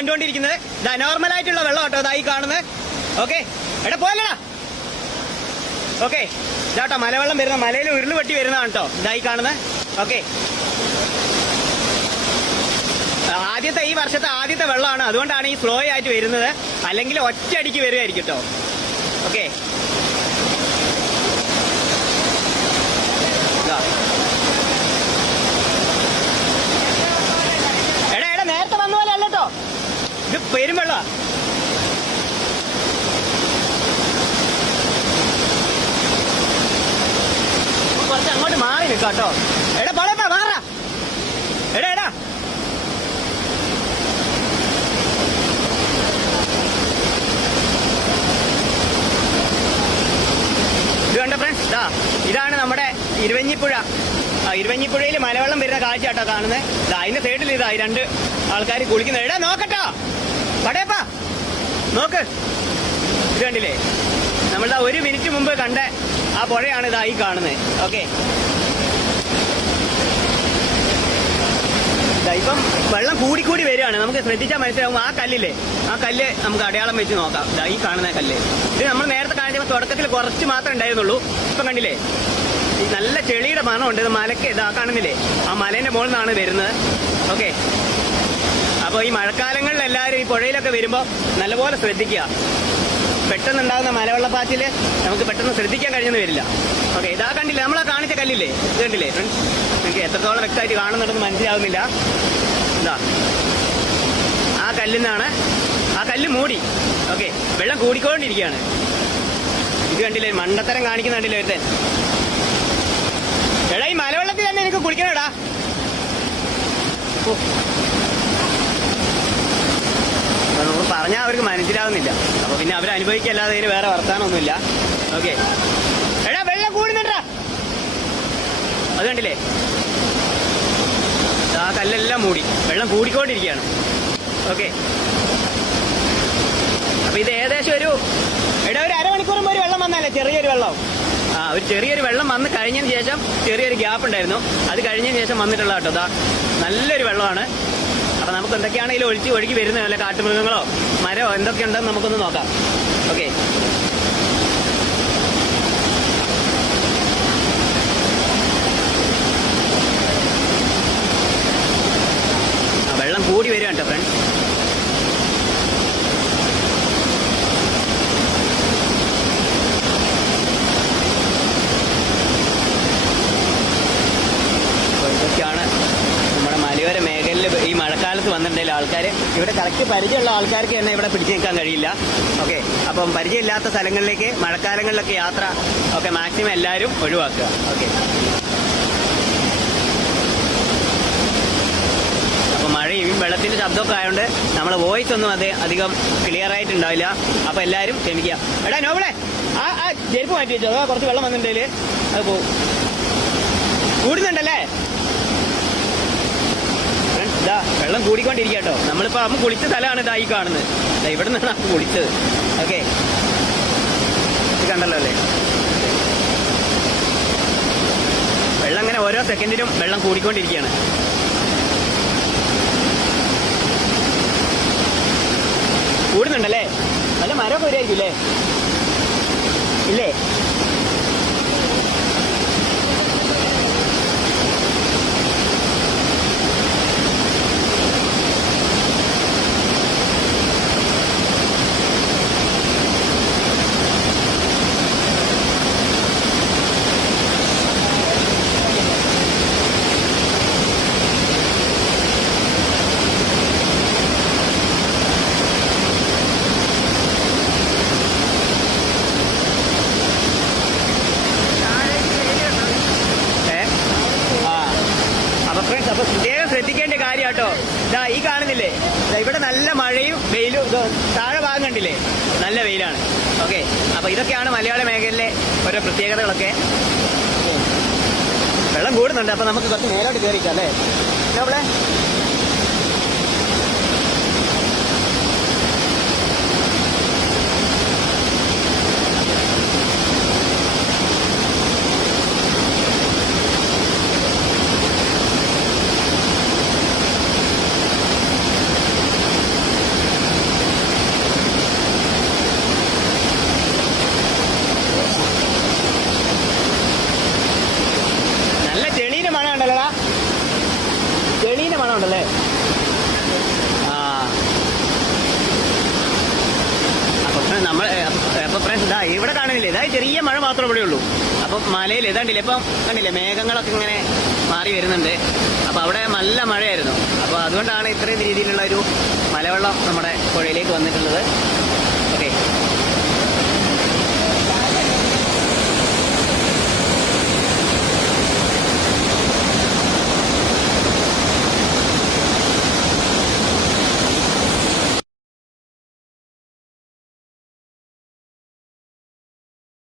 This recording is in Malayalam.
കണ്ടുകൊണ്ടിരിക്കുന്നത്. ഇതാ നോർമൽ ആയിട്ടുള്ള വെള്ളം കേട്ടോ ഇതായി കാണുന്നത് ഓക്കെ എടാ പോയല്ലടാ. ഓക്കെ ഇതാട്ടോ മലവെള്ളം വരുന്ന മലയിൽ ഉരുൾ വെട്ടി വരുന്നതാണ് കേട്ടോ ഇതായി കാണുന്നത് ഓക്കെ ആദ്യത്തെ ഈ വർഷത്തെ ആദ്യത്തെ വെള്ളമാണ്. അതുകൊണ്ടാണ് ഈ സ്ലോ ആയിട്ട് വരുന്നത്. അല്ലെങ്കിൽ ഒറ്റയടിക്ക് വരുമായിരിക്കും കേട്ടോ. ഓക്കെ എടാ എടാ നേരത്തെ വന്ന പോലെ അല്ല കേട്ടോ ഇത് പെരുമ്പള്ള കുറച്ച് അങ്ങോട്ട് മാറി നിൽക്കാം കേട്ടോ എടാ പടപ്പാ മാറാ. എടാ എടാ. ഇത് കണ്ട ഫ്രണ്ട്സ് ഇതാ ഇതാണ് നമ്മുടെ ഇരുവഞ്ഞിപ്പുഴ. ഇരുവഞ്ഞിപ്പുഴയിൽ മലവെള്ളം വരുന്ന കാഴ്ച കേട്ടോ കാണുന്നത് അതിന്റെ സൈഡിൽ ഇതാ ഈ രണ്ട് ആൾക്കാർ കുളിക്കുന്നത്. എടാ നോക്കട്ടോ. പടയപ്പാ. നോക്ക്. ഇത് കണ്ടില്ലേ? നമ്മളിതാ ഒരു മിനിറ്റ് മുമ്പ് കണ്ട ആ പുഴയാണ് ഇതാ ഈ കാണുന്നത്. ഓക്കെ. ഇപ്പം വെള്ളം കൂടി കൂടി വരികയാണ്. നമുക്ക് ശ്രദ്ധിച്ചാൽ മനസ്സിലാവും ആ കല്ലില്ലേ? ആ കല്ല് നമുക്ക് അടയാളം വെച്ച് നോക്കാം. ഇതാ ഈ കാണുന്ന കല്ല്. ഇത് നമ്മൾ നേരത്തെ കാണിച്ചപ്പോൾ തുടക്കത്തിൽ കുറച്ച് മാത്രമേ ഉണ്ടായിരുന്നുള്ളൂ. ഇപ്പം കണ്ടില്ലേ? ഈ നല്ല ചെളിയുടെ മണമുണ്ട്. ഇത് മലക്ക് ഇതാ കാണുന്നില്ലേ? ആ മലേന്റെ മുകളിൽ നിന്നാണ് വരുന്നത്. ഓക്കെ. അപ്പോൾ ഈ മഴക്കാലങ്ങളിൽ എല്ലാവരും ഈ പുഴയിലൊക്കെ വരുമ്പോൾ നല്ലപോലെ ശ്രദ്ധിക്കുക. പെട്ടെന്നുണ്ടാകുന്ന മലവെള്ളപ്പാച്ചിൽ നമുക്ക് പെട്ടെന്ന് ശ്രദ്ധിക്കാൻ കഴിഞ്ഞെന്ന് വരില്ല ഓക്കെ ഇതാ കണ്ടില്ലേ നമ്മളെ കാണിച്ച കല്ലില്ലേ? ഇത് കണ്ടില്ലേ? ഫ്രണ്ട്സ് നിങ്ങൾക്ക് എത്രത്തോളം വ്യക്തമായിട്ട് കാണുന്നുണ്ടെന്ന് മനസ്സിലാവുന്നില്ല. ഇതാ. ആ കല്ലിൽ നിന്നാണ് ആ കല്ല് മൂടി. ഓക്കെ വെള്ളം കൂടിക്കൊണ്ടിരിക്കുകയാണ്. ഇത് കണ്ടില്ലേ മണ്ടത്തരം കാണിക്കുന്ന കണ്ടില്ലേ ഒരുത്തൻ? എടാ ഈ മലവെള്ളത്തിൽ തന്നെ എനിക്ക് കുളിക്കണടാ അപ്പൊ നമുക്ക് പറഞ്ഞാൽ അവർക്ക് മനസ്സിലാവുന്നില്ല. അപ്പൊ പിന്നെ അവർ അനുഭവിക്കല്ലാതെ ഇതിന് വേറെ വർത്താനൊന്നുമില്ല. ഓക്കെ എടാ വെള്ളം കൂടുന്നുണ്ടാ അത് കണ്ടില്ലേ? ആ കല്ലെല്ലാം മൂടി. വെള്ളം കൂടിക്കൊണ്ടിരിക്കുകയാണ്. ഓക്കെ അപ്പൊ ഇത് ഏകദേശം ഒരു എടാ ഒരു അരമണിക്കൂറും ഒരു വെള്ളം വന്നാലേ ചെറിയൊരു വെള്ളം. ആ ഒരു ചെറിയൊരു വെള്ളം വന്ന് കഴിഞ്ഞതിന് ശേഷം ചെറിയൊരു ഗ്യാപ്പ് ഉണ്ടായിരുന്നു. അത് കഴിഞ്ഞതിന് ശേഷം വന്നിട്ടുള്ള കേട്ടോ നല്ലൊരു വെള്ളമാണ്. അപ്പൊ നമുക്ക് എന്തൊക്കെയാണെങ്കിലും ഒഴിച്ച് ഒഴുകി വരുന്നത്? അല്ലെ കാട്ടുമൃഗങ്ങളോ മരോ എന്തൊക്കെയുണ്ടെന്ന് നമുക്കൊന്ന് നോക്കാം. ഓക്കെ വെള്ളം കൂടി വരിക കേട്ടോ ഫ്രണ്ട്സ് അപ്പോൾ ഇതൊക്കെയാണ് നമ്മുടെ മലയോര മേഖലയിൽ ഈ മഴക്കാലത്ത് വന്നിട്ടുണ്ടെങ്കിൽ ആൾക്കാർ ഇവിടെ കറക്റ്റ് പരിചയമുള്ള ആൾക്കാർക്ക് തന്നെ ഇവിടെ പിടിച്ചു നിൽക്കാൻ കഴിയില്ല. ഓക്കെ അപ്പം പരിചയമില്ലാത്ത സ്ഥലങ്ങളിലേക്ക് മഴക്കാലങ്ങളിലൊക്കെ യാത്ര ഒക്കെ മാക്സിമം എല്ലാവരും ഒഴിവാക്കുക. ഓക്കെ. അപ്പൊ മഴയും വെള്ളത്തിന്റെ ശബ്ദമൊക്കെ ആയതുകൊണ്ട് നമ്മൾ വോയിസ് ഒന്നും അത് അധികം ക്ലിയർ ആയിട്ടുണ്ടാവില്ല. അപ്പൊ എല്ലാവരും ക്ഷമിക്കുക. എടാ നോബിളെ ആ ആ ചെരുപ്പ് മാറ്റി വെച്ചോ. കുറച്ച് വെള്ളം വന്നിട്ടുണ്ടെങ്കിൽ അത് പോകും കൂടുന്നുണ്ടല്ലേ? വെള്ളം കൂടിക്കൊണ്ടിരിക്കുക കേട്ടോ നമ്മളിപ്പോ അമ്മ കുളിച്ച സ്ഥലമാണ് ഇതായി കാണുന്നത്. ഇവിടെ നിന്നാണ് അമ്മ കുളിച്ചത്. ഓക്കെ. കണ്ടല്ലോ അല്ലേ? വെള്ളം അങ്ങനെ ഓരോ സെക്കൻഡിലും വെള്ളം കൂടിക്കൊണ്ടിരിക്കുകയാണ്. കൂടുന്നുണ്ടല്ലേ? നല്ല മരം വരുമായിരിക്കും അല്ലേ? ഇല്ലേ ഏ ആ അപ്പൊ ഫ്രണ്ട്സ് അപ്പൊ പ്രത്യേകം ശ്രദ്ധിക്കേണ്ട കാര്യം കേട്ടോ ഇതാ ഈ കാണുന്നില്ലേ? ഇവിടെ നല്ല മഴയും വെയിലും താഴെ ഭാഗം കണ്ടില്ലേ? നല്ല വെയിലാണ്. ഓക്കെ അപ്പൊ ഇതൊക്കെയാണ് മലയാള മേഖലയിലെ ഓരോ പ്രത്യേകതകളൊക്കെ. വെള്ളം കൂടുന്നുണ്ട് അപ്പൊ നമുക്ക് കുറച്ച് നേരോട്ട് കയറിക്കാം അല്ലേ? നമ്മളെ ഇവിടെ കാണുന്നില്ലേ. ഇതായി ചെറിയ മഴ മാത്രമേ ഇവിടെ ഉള്ളൂ. അപ്പൊ മലയിൽ ഇതാണ്ടില്ലേ? ഇപ്പം കണ്ടില്ലേ? മേഘങ്ങളൊക്കെ ഇങ്ങനെ മാറി വരുന്നുണ്ട്. അപ്പൊ അവിടെ നല്ല മഴയായിരുന്നു. അപ്പോൾ അതുകൊണ്ടാണ് ഇത്രയും രീതിയിലുള്ള ഒരു മലവെള്ളം നമ്മുടെ പുഴയിലേക്ക് വന്നിട്ടുള്ളത്.